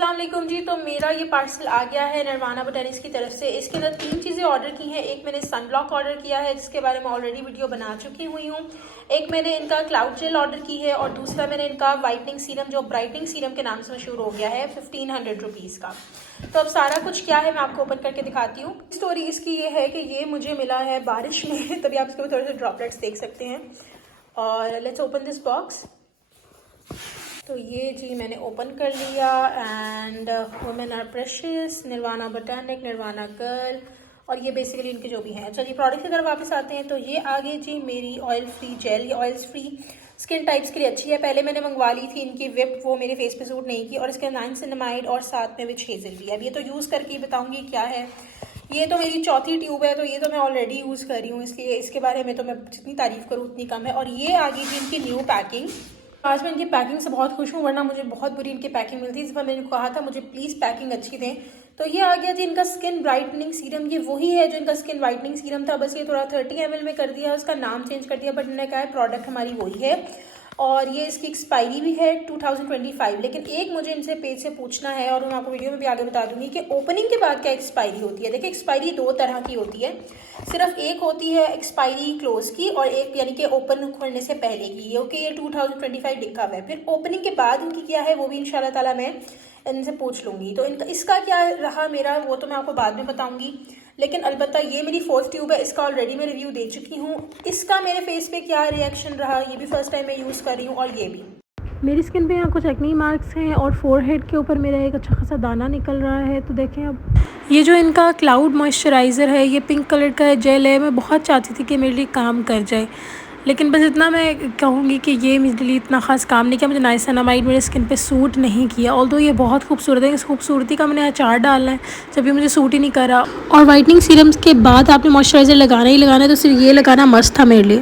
अस्सलाम वालेकुम जी। तो मेरा ये पार्सल आ गया है निर्वाणा बोटैनिक्स की तरफ से। इसके अंदर 3 चीज़ें ऑर्डर की हैं। एक मैंने सन ब्लॉक ऑर्डर किया है जिसके बारे में ऑलरेडी वीडियो बना चुकी हुई हूँ। एक मैंने इनका क्लाउड जेल ऑर्डर की है और दूसरा मैंने इनका वाइटनिंग सीरम जो ब्राइटनिंग सीरम के नाम से मशहूर हो गया है 1500 रुपीज़ का। तो अब सारा कुछ क्या है मैं आपको ओपन करके दिखाती हूँ। स्टोरी इसकी ये है कि ये मुझे मिला है बारिश में, तभी आप इसके थोड़े से ड्रॉपलेट्स देख सकते हैं। और लेट्स ओपन दिस बॉक्स। तो ये जी मैंने ओपन कर लिया and women are precious, Nirvana botanic, Nirvana girl, और ये बेसिकली इनके जो भी हैं। अच्छा जी, प्रोडक्ट की तरफ वापस आते हैं। तो ये आगे जी मेरी ऑयल फ्री जेल। ये ऑयल फ्री स्किन टाइप्स के लिए अच्छी है। पहले मैंने मंगवा ली थी इनकी विप, वो मेरे फेस पे सूट नहीं की, और इसके नाइसिनामाइड और साथ में विच हेजल भी है। अब ये तो यूज़ करके बताऊँगी क्या है। ये तो मेरी चौथी ट्यूब है, तो ये तो मैं ऑलरेडी यूज़ कर रही हूँ, इसलिए इसके बारे में तो मैं जितनी तारीफ़ करूँ उतनी कम है। और ये आगे जी इनकी न्यू पैकिंग। आज मैं इनकी पैकिंग से बहुत खुश हूँ, वरना मुझे बहुत बुरी इनकी पैकिंग मिलती है। इस बार मैंने कहा था मुझे प्लीज़ पैकिंग अच्छी दें। तो ये आ गया जी इनका स्किन ब्राइटनिंग सीरम। ये वही है जो इनका स्किन वाइटनिंग सीरम था, बस ये थोड़ा 30 ml में कर दिया, उसका नाम चेंज कर दिया, बट इन्होंने कहा है प्रोडक्ट हमारी वही है। और ये इसकी एक्सपायरी भी है 2025। लेकिन एक मुझे इनसे पेज से पूछना है, और मैं आपको वीडियो में भी आगे बता दूंगी कि ओपनिंग के बाद क्या एक्सपायरी होती है। देखिए, एक्सपायरी 2 तरह की होती है। सिर्फ एक होती है एक्सपायरी क्लोज की, और एक यानी कि ओपन खोलने से पहले की। ओके, ये 2025 लिखा हुआ है। फिर ओपनिंग के बाद उनकी क्या है वो भी इंशाल्लाह ताला मैं इनसे पूछ लूँगी। तो इनका इसका क्या रहा मेरा, वो तो मैं आपको बाद में बताऊँगी। लेकिन अलबत्ता ये मेरी 4th ट्यूब है, इसका ऑलरेडी मैं रिव्यू दे चुकी हूँ। इसका मेरे फेस पे क्या रिएक्शन रहा, ये भी फर्स्ट टाइम मैं यूज़ कर रही हूँ। और ये भी मेरी स्किन पे यहाँ कुछ एक्नी मार्क्स हैं, और फोरहेड के ऊपर मेरा एक अच्छा खासा दाना निकल रहा है। तो देखें, अब ये जो इनका क्लाउड मॉइस्चराइज़र है, ये पिंक कलर का जेल है। मैं बहुत चाहती थी कि मेरे लिए काम कर जाए, लेकिन बस इतना मैं कहूँगी कि ये मेरे लिए इतना ख़ास काम नहीं किया। मुझे नाइसिनामाइड मेरे स्किन पे सूट नहीं किया, ऑल्दो ये बहुत खूबसूरत है। इस खूबसूरती का मैंने अचार डालना है, जब ये मुझे सूट ही नहीं करा। और वाइटनिंग सीरम्स के बाद आपने मॉइस्चराइज़र लगाना ही लगाना है, तो सिर्फ ये लगाना मस्त था मेरे लिए।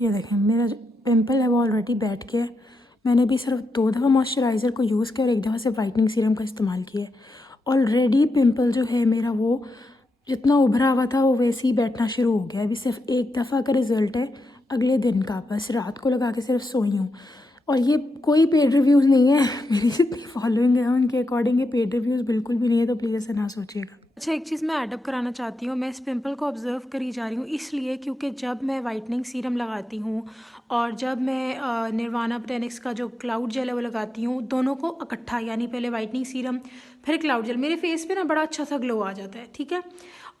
ये देखें, मेरा जो पिम्पल है वो ऑलरेडी बैठ गया है। मैंने भी सिर्फ 2 दफ़ा मॉइस्चराइज़र को यूज़ किया और 1 दफ़ा सिर्फ वाइटनिंग सीरम का इस्तेमाल किया है। ऑलरेडी पिम्पल जो है मेरा वो जितना उभरा हुआ था वो वैसे ही बैठना शुरू हो गया है। अभी सिर्फ 1 दफ़ा का रिज़ल्ट है, अगले दिन का। बस रात को लगा के सिर्फ सोई हूँ। और ये कोई पेड रिव्यूज़ नहीं है। मेरी जितनी फॉलोइंग है उनके अकॉर्डिंग ये पेड रिव्यूज़ बिल्कुल भी नहीं है, तो प्लीज़ ऐसा ना सोचिएगा। अच्छा, एक चीज़ मैं एडअप कराना चाहती हूँ। मैं इस पिंपल को ऑब्ज़र्व करी जा रही हूँ इसलिए क्योंकि जब मैं वाइटनिंग सीरम लगाती हूँ और जब मैं निर्वाणा बोटैनिक्स का जो क्लाउड जेल है वो लगाती हूँ, दोनों को इकट्ठा, यानी पहले वाइटनिंग सीरम फिर क्लाउड जेल, मेरे फेस पे ना बड़ा अच्छा सा ग्लो आ जाता है। ठीक है,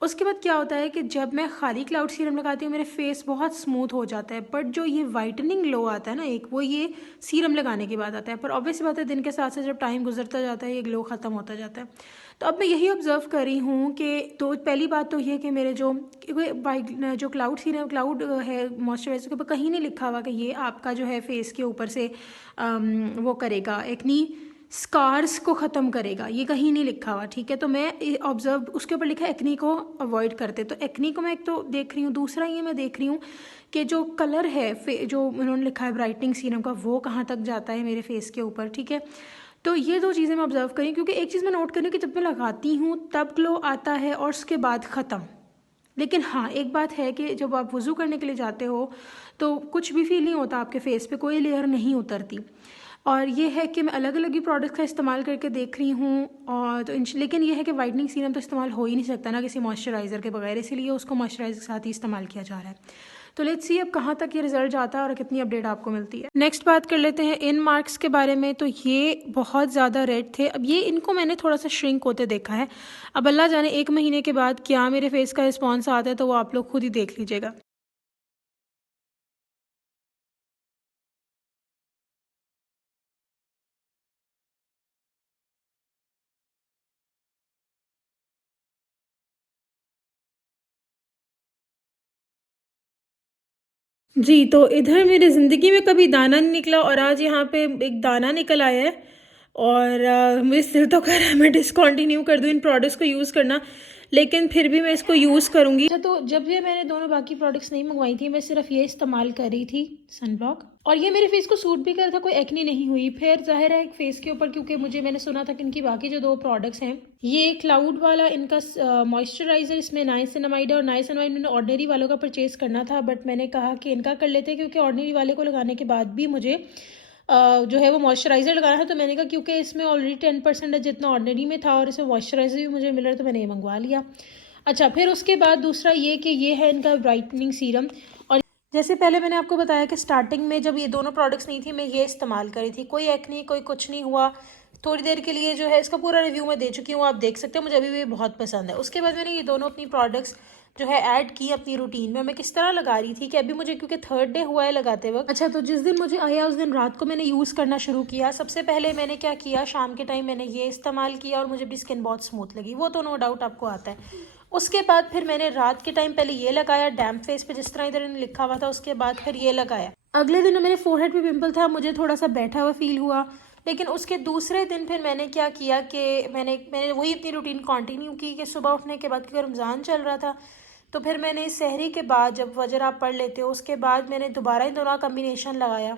उसके बाद क्या होता है कि जब मैं खाली क्लाउड सीरम लगाती हूँ मेरे फेस बहुत स्मूथ हो जाता है, बट जो ये वाइटनिंग ग्लो आता है ना एक, वो ये सीरम लगाने के बाद आता है। पर ऑब्वियस बात है दिन के साथ साथ जब टाइम गुजरता जाता है ये ग्लो ख़त्म होता जाता है। तो अब मैं यही ऑब्ज़र्व कर रही हूँ कि तो पहली बात तो ये कि मेरे जो क्लाउड सीरम क्लाउड है मॉइस्चराइज़र के ऊपर कहीं नहीं लिखा हुआ कि ये आपका जो है फेस के ऊपर से वो करेगा, एक्नी स्कार्स को ख़त्म करेगा, ये कहीं नहीं लिखा हुआ। ठीक है, तो मैं ऑब्ज़र्व उसके ऊपर लिखा है एक्नी को अवॉइड करते, तो एक्नी को मैं एक तो देख रही हूँ। दूसरा ये मैं देख रही हूँ कि जो कलर है जो उन्होंने लिखा है ब्राइटनिंग सीरम का, वो कहाँ तक जाता है मेरे फेस के ऊपर। ठीक है, तो ये 2 चीज़ें मैं ऑब्ज़र्व करी, क्योंकि एक चीज़ मैं नोट करी कि जब मैं लगाती हूँ तब ग्लो आता है और उसके बाद ख़त्म। लेकिन हाँ, एक बात है कि जब आप वज़ू करने के लिए जाते हो तो कुछ भी फील नहीं होता, आपके फेस पे कोई लेयर नहीं उतरती। और ये है कि मैं अलग अलग ही प्रोडक्ट्स का इस्तेमाल करके देख रही हूँ, और तो लेकिन ये है कि वाइटनिंग सीरम तो इस्तेमाल हो ही नहीं सकता ना किसी मॉइस्चराइज़र के बगैर, इसीलिए उसको मॉइस्चराइज़र के साथ ही इस्तेमाल किया जा रहा है। तो लेट्स सी अब कहाँ तक ये रिजल्ट जाता है और कितनी अपडेट आपको मिलती है। नेक्स्ट बात कर लेते हैं इन मार्क्स के बारे में। तो ये बहुत ज़्यादा रेड थे, अब ये इनको मैंने थोड़ा सा श्रिंक होते देखा है। अब अल्लाह जाने 1 महीने के बाद क्या मेरे फेस का रिस्पॉन्स आता है, तो वो आप लोग खुद ही देख लीजिएगा। जी, तो इधर मेरी ज़िंदगी में कभी दाना नहीं निकला, और आज यहाँ पे एक दाना निकल आया है। और मेरे दिल तो कर रहा है मैं डिसकंटिन्यू कर दूँ इन प्रोडक्ट्स को यूज़ करना, लेकिन फिर भी मैं इसको यूज़ करूँगी। अच्छा, तो जब ये मैंने दोनों बाकी प्रोडक्ट्स नहीं मंगवाई थी, मैं सिर्फ ये इस्तेमाल कर रही थी सन ब्लॉक, और ये मेरे फेस को सूट भी कर रहा था, कोई एक्नी नहीं हुई। फिर जाहिर है फेस के ऊपर, क्योंकि मैंने सुना था कि इनकी बाकी जो 2 प्रोडक्ट्स हैं, ये क्लाउड वाला इनका मॉइस्चराइज़र, इसमें नाइसिनामाइड है, और नाइसिनामाइड मैंने ऑर्डिनरी वालों का परचेज़ करना था, बट मैंने कहा कि इनका कर लेते हैं, क्योंकि ऑर्डिनरी वाले को लगाने के बाद भी मुझे जो है वो मॉइस्चराइज़र लगाना है। तो मैंने कहा क्योंकि इसमें ऑलरेडी 10% है जितना ऑर्डिनरी में था और इसमें मॉइस्चराइज़र भी मुझे मिल रहा है तो मैंने ये मंगवा लिया। अच्छा, फिर उसके बाद दूसरा ये कि ये है इनका ब्राइटनिंग सीरम। और जैसे पहले मैंने आपको बताया कि स्टार्टिंग में जब ये दोनों प्रोडक्ट्स नहीं थी मैं ये इस्तेमाल करी थी, कोई एक्ने कोई कुछ नहीं हुआ। थोड़ी देर के लिए जो है इसका पूरा रिव्यू मैं दे चुकी हूँ, आप देख सकते हैं, मुझे अभी भी बहुत पसंद है। उसके बाद मैंने ये दोनों अपनी प्रोडक्ट्स जो है ऐड की अपनी रूटीन में। मैं किस तरह लगा रही थी कि अभी मुझे क्योंकि 3rd डे हुआ है लगाते वक्त। अच्छा, तो जिस दिन मुझे आया उस दिन रात को मैंने यूज़ करना शुरू किया। सबसे पहले मैंने क्या किया, शाम के टाइम मैंने ये इस्तेमाल किया और मुझे भी स्किन बहुत स्मूथ लगी, वो तो नो डाउट आपको आता है। उसके बाद फिर मैंने रात के टाइम पहले ये लगाया डैम्प फेस पे जिस तरह इधर लिखा हुआ था, उसके बाद फिर ये लगाया। अगले दिन मेरे फोरहेड पे पिंपल था, मुझे थोड़ा सा बैठा हुआ फील हुआ। लेकिन उसके दूसरे दिन फिर मैंने क्या किया कि मैंने वही अपनी रूटीन कंटिन्यू की कि सुबह उठने के बाद, क्योंकि रमज़ान चल रहा था, तो फिर मैंने सहरी के बाद जब फजर आप पढ़ लेते हो उसके बाद मैंने दोबारा इन दोनों कम्बिनेशन लगाया।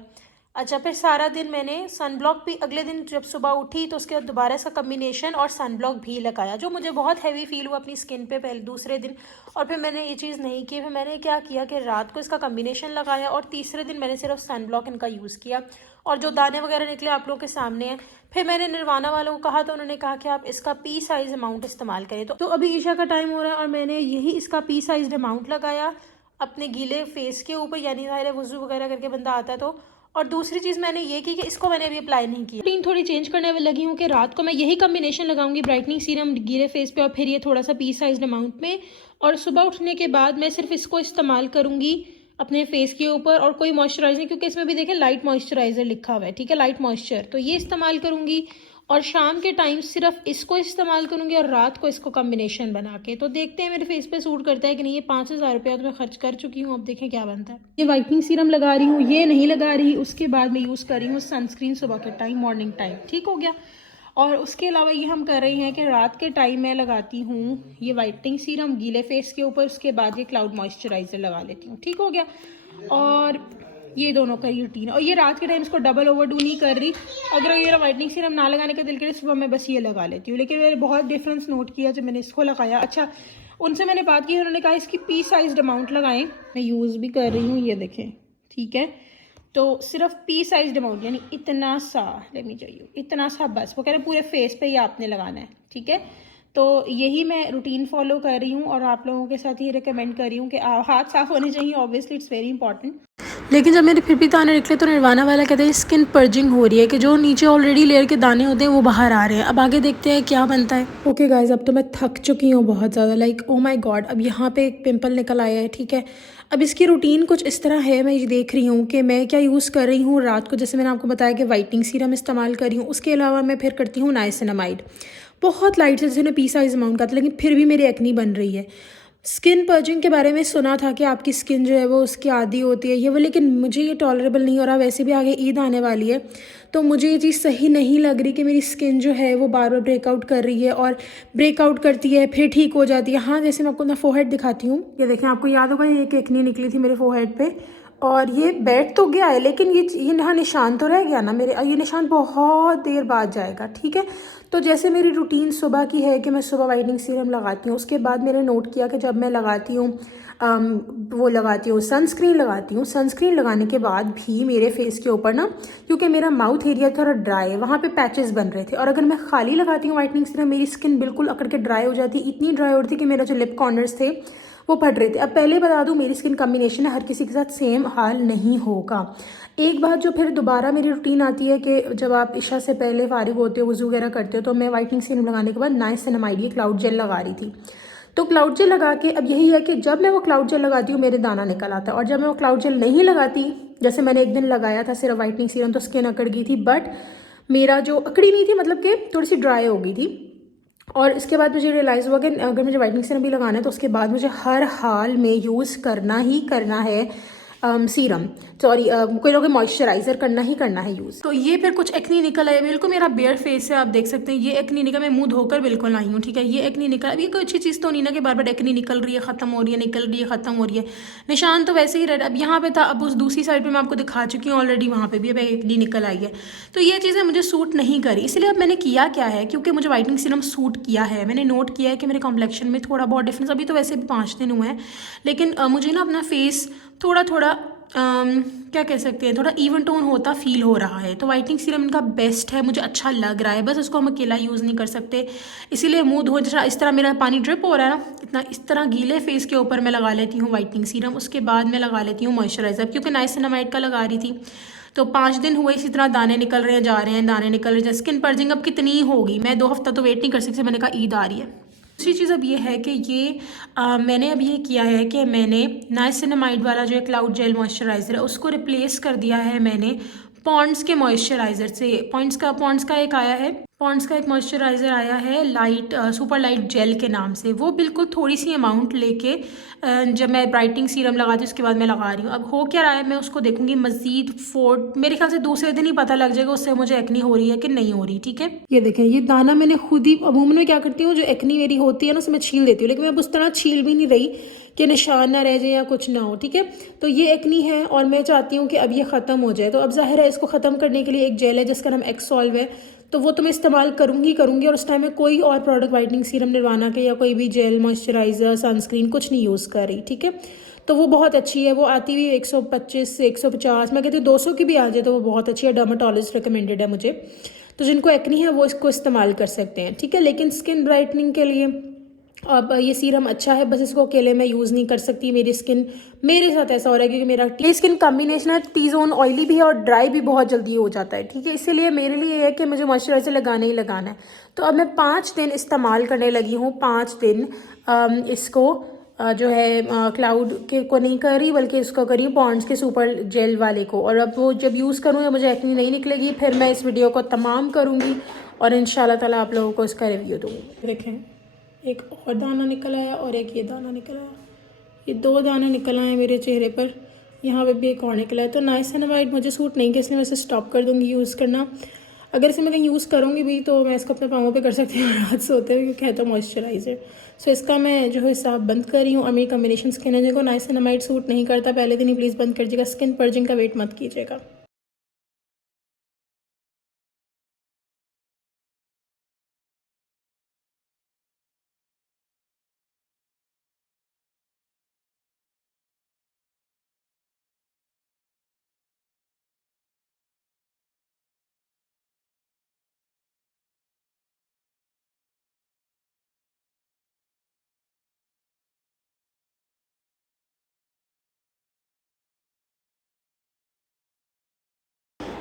अच्छा, फिर सारा दिन मैंने सनब्लॉक भी अगले दिन जब सुबह उठी तो उसके बाद दोबारा इसका कम्बिनेशन और सनब्लॉक भी लगाया, जो मुझे बहुत हैवी फील हुआ अपनी स्किन पे पहले दूसरे दिन। और फिर मैंने ये चीज़ नहीं की, फिर मैंने क्या किया कि रात को इसका कम्बिनेशन लगाया और तीसरे दिन मैंने सिर्फ सनब्लॉक इनका यूज़ किया। और जो दाने वगैरह निकले आप लोगों के सामने हैं। फिर मैंने निर्वाणा वालों को कहा तो उन्होंने कहा कि आप इसका पी साइज़ अमाउंट इस्तेमाल करें। तो अभी ईशा का टाइम हो रहा है और मैंने यही इसका पी साइज अमाउंट लगाया अपने गीले फेस के ऊपर, यानी ज़ाहिर वज़ू वगैरह करके बंदा आता है तो। और दूसरी चीज़ मैंने ये की कि इसको मैंने अभी अप्लाई नहीं किया। रूटीन थोड़ी चेंज करने में लगी हूँ कि रात को मैं यही कम्बिनेशन लगाऊंगी, ब्राइटनिंग सीरम गीले फेस पे और फिर ये थोड़ा सा पी साइज अमाउंट में। और सुबह उठने के बाद मैं सिर्फ इसको इस्तेमाल करूँगी अपने फेस के ऊपर और कोई मॉइस्चराइजर, क्योंकि इसमें भी देखें लाइट मॉइस्चराइज़र लिखा हुआ है, ठीक है, लाइट मॉइस्चर, तो ये इस्तेमाल करूँगी। और शाम के टाइम सिर्फ इसको इस्तेमाल करूँगी और रात को इसको कॉम्बिनेशन बना के। तो देखते हैं मेरे फेस पे सूट करता है कि नहीं। ये 5000 रुपया तो मैं खर्च कर चुकी हूँ, अब देखें क्या बनता है। ये वाइटनिंग सीरम लगा रही हूँ, ये नहीं लगा रही। उसके बाद मैं यूज़ कर रही हूँ सनस्क्रीन सुबह के टाइम, मॉर्निंग टाइम, ठीक हो गया। और उसके अलावा ये हम कर रहे हैं कि रात के टाइम मैं लगाती हूँ ये वाइटनिंग सीरम गीले फेस के ऊपर, उसके बाद ये क्लाउड मॉइस्चराइज़र लगा लेती हूँ, ठीक हो गया। और ये दोनों का ही रूटीन। और ये रात के टाइम इसको डबल ओवरडू नहीं कर रही। अगर ये वाइटनिंग सीरम ना लगाने का दिल करे सुबह मैं बस ये लगा लेती हूँ। लेकिन मैंने बहुत डिफरेंस नोट किया जब मैंने इसको लगाया। अच्छा, उनसे मैंने बात की, उन्होंने कहा इसकी पी साइज अमाउंट लगाएं। मैं यूज़ भी कर रही हूँ, ये देखें, ठीक है। तो सिर्फ पी साइज अमाउंट यानी इतना सा, लेट मी चाहिए इतना सा बस, वो कह रहे पूरे फेस पे ही आपने लगाना है, ठीक है। तो यही मैं रूटीन फॉलो कर रही हूँ और आप लोगों के साथ ये रिकमेंड कर रही हूँ कि हाथ साफ होने चाहिए, ऑब्वियसली इट्स वेरी इंपॉर्टेंट। लेकिन जब मेरे फिर भी दाने निकले तो निर्वाणा वाला कहते हैं स्किन पर्जिंग हो रही है, कि जो नीचे ऑलरेडी लेयर के दाने होते हैं वो बाहर आ रहे हैं। अब आगे देखते हैं क्या बनता है। ओके गाइज, अब तो मैं थक चुकी हूँ बहुत ज़्यादा, लाइक ओ माय गॉड। अब यहाँ पे एक पिंपल निकल आया है, ठीक है। अब इसकी रूटीन कुछ इस तरह है, मैं ये देख रही हूँ कि मैं क्या यूज़ कर रही हूँ। रात को जैसे मैंने आपको बताया कि वाइटनिंग सीरम इस्तेमाल कर रही हूँ, उसके अलावा मैं फिर करती हूँ नाइसिनामाइड, बहुत लाइट से, जैसे पी साइज अमाउंट का था, लेकिन फिर भी मेरी एक्नी बन रही है। स्किन पर्जिंग के बारे में सुना था कि आपकी स्किन जो है वो उसकी आदी होती है ये वो, लेकिन मुझे ये टॉलरेबल नहीं हो रहा। वैसे भी आगे ईद आने वाली है तो मुझे ये चीज़ सही नहीं लग रही कि मेरी स्किन जो है वो बार बार ब्रेकआउट कर रही है, और ब्रेकआउट करती है फिर ठीक हो जाती है। हाँ, जैसे मैं आपको अपना फोरहेड दिखाती हूँ, ये देखें, आपको याद होगा ये एक एक्नी निकली थी मेरे फोरहेड पे, और ये बैठ तो गया है लेकिन ये यहाँ निशान तो रह गया ना मेरे, ये निशान बहुत देर बाद जाएगा, ठीक है। तो जैसे मेरी रूटीन सुबह की है कि मैं सुबह वाइटनिंग सीरम लगाती हूँ, उसके बाद मैंने नोट किया कि जब मैं लगाती हूँ वो लगाती हूँ सनस्क्रीन लगाती हूँ। सनस्क्रीन लगाने के बाद भी मेरे फेस के ऊपर ना, क्योंकि मेरा माउथ एरिया थोड़ा ड्राई है, वहाँ पे पैचेस बन रहे थे, और अगर मैं खाली लगाती हूँ वाइटनिंग सीरम मेरी स्किन बिल्कुल अकड़ के ड्राई हो जाती, इतनी ड्राई होती कि मेरा जो लिप कॉर्नर्स थे वो फट रहे थे। अब पहले बता दूं मेरी स्किन कॉम्बिनेशन है, हर किसी के साथ सेम हाल नहीं होगा। एक बात जो फिर दोबारा मेरी रूटीन आती है कि जब आप इशा से पहले फारिग होते हो, वज़ू वगैरह करते हो, तो मैं वाइटनिंग सीरम लगाने के बाद नाइसिनामाइड क्लाउड जेल लगा रही थी। तो क्लाउड जेल लगा के अब यही है कि जब मैं वो क्लाउड जेल लगाती हूँ मेरे दाना निकल आता है, और जब मैं वो क्लाउड जेल नहीं लगाती, जैसे मैंने एक दिन लगाया था सिर्फ वाइटनिंग सीरम, तो स्किन अकड़ गई थी, बट मेरा जो अकड़ी नहीं थी, मतलब कि थोड़ी सी ड्राई हो गई थी। और इसके बाद मुझे रियलाइज़ हुआ कि अगर मुझे वाइटनिंग सीरम भी लगाना है तो उसके बाद मुझे हर हाल में यूज़ करना ही करना है सीरम, सॉरी कोई ना कोई मॉइस्चराइज़र करना ही करना है यूज़। तो ये फिर कुछ एक्नी निकल आया, बिल्कुल मेरा बेयर फेस है, आप देख सकते हैं ये एक्नी निकल, मैं मुंह धोकर बिल्कुल आई हूँ, ठीक है। ये एक्नी निकल, अब ये कोई अच्छी चीज़ तो नहीं ना कि बार बार एक्नी निकल रही है, ख़त्म हो रही है, निकल रही है, ख़त्म हो रही है, निशान तो वैसे ही रह। अब यहाँ पे था, अब उस दूसरी साइड पर मैं आपको दिखा चुकी हूँ ऑलरेडी, वहाँ पर भी अब एक्नी निकल आई है। तो ये चीज़ें मुझे सूट नहीं करी, इसलिए अब मैंने किया क्या है, क्योंकि मुझे वाइटनिंग सीरम सूट किया है, मैंने नोट किया है कि मेरे कॉम्प्लेक्शन में थोड़ा बहुत डिफरेंस, अभी तो वैसे भी 5 दिन हुए हैं, लेकिन मुझे ना अपना फेस थोड़ा थोड़ा क्या कह सकते हैं, थोड़ा इवन टोन होता फील हो रहा है। तो वाइटनिंग सीरम इनका बेस्ट है, मुझे अच्छा लग रहा है। बस इसको हम अकेला यूज़ नहीं कर सकते, इसीलिए मुंह धो जैसा इस तरह मेरा पानी ड्रिप हो रहा है ना, इतना इस तरह गीले फेस के ऊपर मैं लगा लेती हूँ वाइटनिंग सीरम। उसके बाद मैं लगा लेती हूँ मॉइस्चराइज़र, क्योंकि नाइसिनामाइड का लगा रही थी तो 5 दिन हुए इसी तरह दाने निकल रहे हैं, जा रहे हैं, दाने निकल रहे हैं। स्किन पर्जिंग अब कितनी होगी, मैं 2 हफ्ता तो वेट नहीं कर सकती। मैंने कहा ईद आ रही है। दूसरी चीज़ अब ये है कि मैंने अब ये किया है कि मैंने नाइसिनामाइड वाला जो है क्लाउड जेल मॉइस्चराइज़र है उसको रिप्लेस कर दिया है मैंने पॉन्ड्स के मॉइस्चराइज़र से। पॉन्ड्स का एक आया है, पॉन्ड्स का एक मॉइस्चराइज़र आया है लाइट सुपर लाइट जेल के नाम से। वो बिल्कुल थोड़ी सी अमाउंट लेके जब मैं ब्राइटनिंग सीरम लगाती हूँ उसके बाद मैं लगा रही हूँ। अब हो क्या रहा है मैं उसको देखूंगी मज़ीद 4 मेरे ख्याल से दूसरे दिन ही पता लग जाएगा उससे मुझे एक्नी हो रही है कि नहीं हो रही। ठीक है, ये देखें, ये दाना मैंने खुद ही अमूमन में क्या करती हूँ, जो एक्नी मेरी होती है ना उसमें छील देती हूँ, लेकिन मैं उस तरह छील भी नहीं रही कि निशान ना रह जाए या कुछ ना हो। ठीक है, तो ये एक्नी है और मैं चाहती हूँ कि अब ये ख़त्म हो जाए। तो अब ज़ाहिर है इसको ख़त्म करने के लिए एक जेल है जिसका नाम एक्सॉल्व है, तो वो तो मैं इस्तेमाल करूँगी और उस टाइम में कोई और प्रोडक्ट वाइटनिंग सीरम निर्वाणा के या कोई भी जेल मॉइस्चराइज़र सनस्क्रीन कुछ नहीं यूज़ कर रही। ठीक है, तो वो बहुत अच्छी है। वो आती हुई 125 से 150, मैं कहती हूँ 200 की भी आ जाए तो वो बहुत अच्छी है। डर्माटोलॉजिस्ट रिकमेंडेड है मुझे, तो जिनको एक्नी है वो इसको इस्तेमाल कर सकते हैं। ठीक है, लेकिन स्किन ब्राइटनिंग के लिए अब ये सीरम अच्छा है, बस इसको अकेले मैं यूज़ नहीं कर सकती। मेरी स्किन मेरे साथ ऐसा हो रहा है क्योंकि मेरा स्किन कॉम्बिनेशन है, टी जोन ऑयली भी है और ड्राई भी बहुत जल्दी हो जाता है। ठीक है, इसीलिए मेरे लिए ये है कि मुझे मॉइस्चराइज़र लगाना ही लगाना है। तो अब मैं 5 दिन इस्तेमाल करने लगी हूँ। 5 दिन इसको जो है क्लाउड के को नहीं कर रही बल्कि इसको करी पॉन्ड्स के सुपर जेल वाले को। और अब वो जब यूज़ करूँगी मुझे एक्नी नहीं निकलेगी, फिर मैं इस वीडियो को तमाम करूँगी और इंशाल्लाह ताला आप लोगों को इसका रिव्यू दूँगी। देखें, एक और दाना निकल आया और एक ये दाना निकल आया, ये 2 दाने निकल आए मेरे चेहरे पर, यहाँ पे भी एक और निकला है। तो नाइसिनामाइड मुझे सूट नहीं किया, इसलिए मैं इसे स्टॉप कर दूँगी यूज़ करना। अगर इसे मैं कहीं यूज़ करूँगी भी तो मैं इसको अपने पाँवों पे कर सकती हूँ रात सोते हुए, क्योंकि है तो मॉइस्चराइज़र। सो इसका मैं जो है हिसाब बंद कर रही हूँ। और मेरी कॉम्बिनेशन स्किन है, जिनको नाइसिनामाइड सूट नहीं करता पहले दिन ही प्लीज़ बंद कर दीजिएगा। स्किन पर्जिंग का वेट मत कीजिएगा।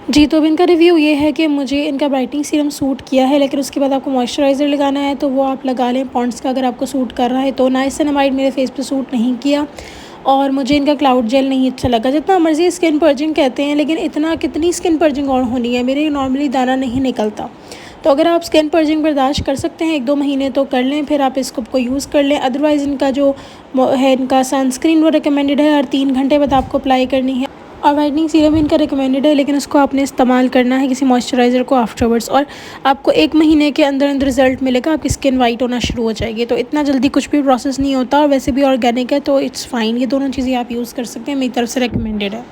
जी, तो अब इनका रिव्यू ये है कि मुझे इनका ब्राइटनिंग सीरम सूट किया है, लेकिन उसके बाद आपको मॉइस्चराइज़र लगाना है तो वो आप लगा लें पॉन्ड्स का अगर आपको सूट कर रहा है। तो नाइसिनामाइड मेरे फेस पे सूट नहीं किया और मुझे इनका क्लाउड जेल नहीं अच्छा लगा। जितना मर्ज़ी स्किन पर्जिंग कहते हैं, लेकिन इतना कितनी स्किन पर्जिंग और होनी है, मेरे नॉर्मली दाना नहीं निकलता। तो अगर आप स्किन पर्जिंग बर्दाश्त कर सकते हैं 1-2 महीने तो कर लें, फिर आप इसको को यूज़ कर लें। अदरवाइज़ इनका जो है इनका सनस्क्रीन वो रिकमेंडेड है, हर 3 घंटे बाद आपको अप्लाई करनी है। और वाइटनिंग सीरम इनका रिकमेंडेड है, लेकिन उसको आपने इस्तेमाल करना है किसी मॉइस्चराइज़र को आफ्टरवर्ड्स, और आपको 1 महीने के अंदर अंदर रिजल्ट मिलेगा, आपकी स्किन वाइट होना शुरू हो जाएगी। तो इतना जल्दी कुछ भी प्रोसेस नहीं होता और वैसे भी ऑर्गेनिक है तो इट्स फाइन। ये दोनों चीज़ें आप यूज़ कर सकते हैं, मेरी तरफ से रिकमेंडेड है।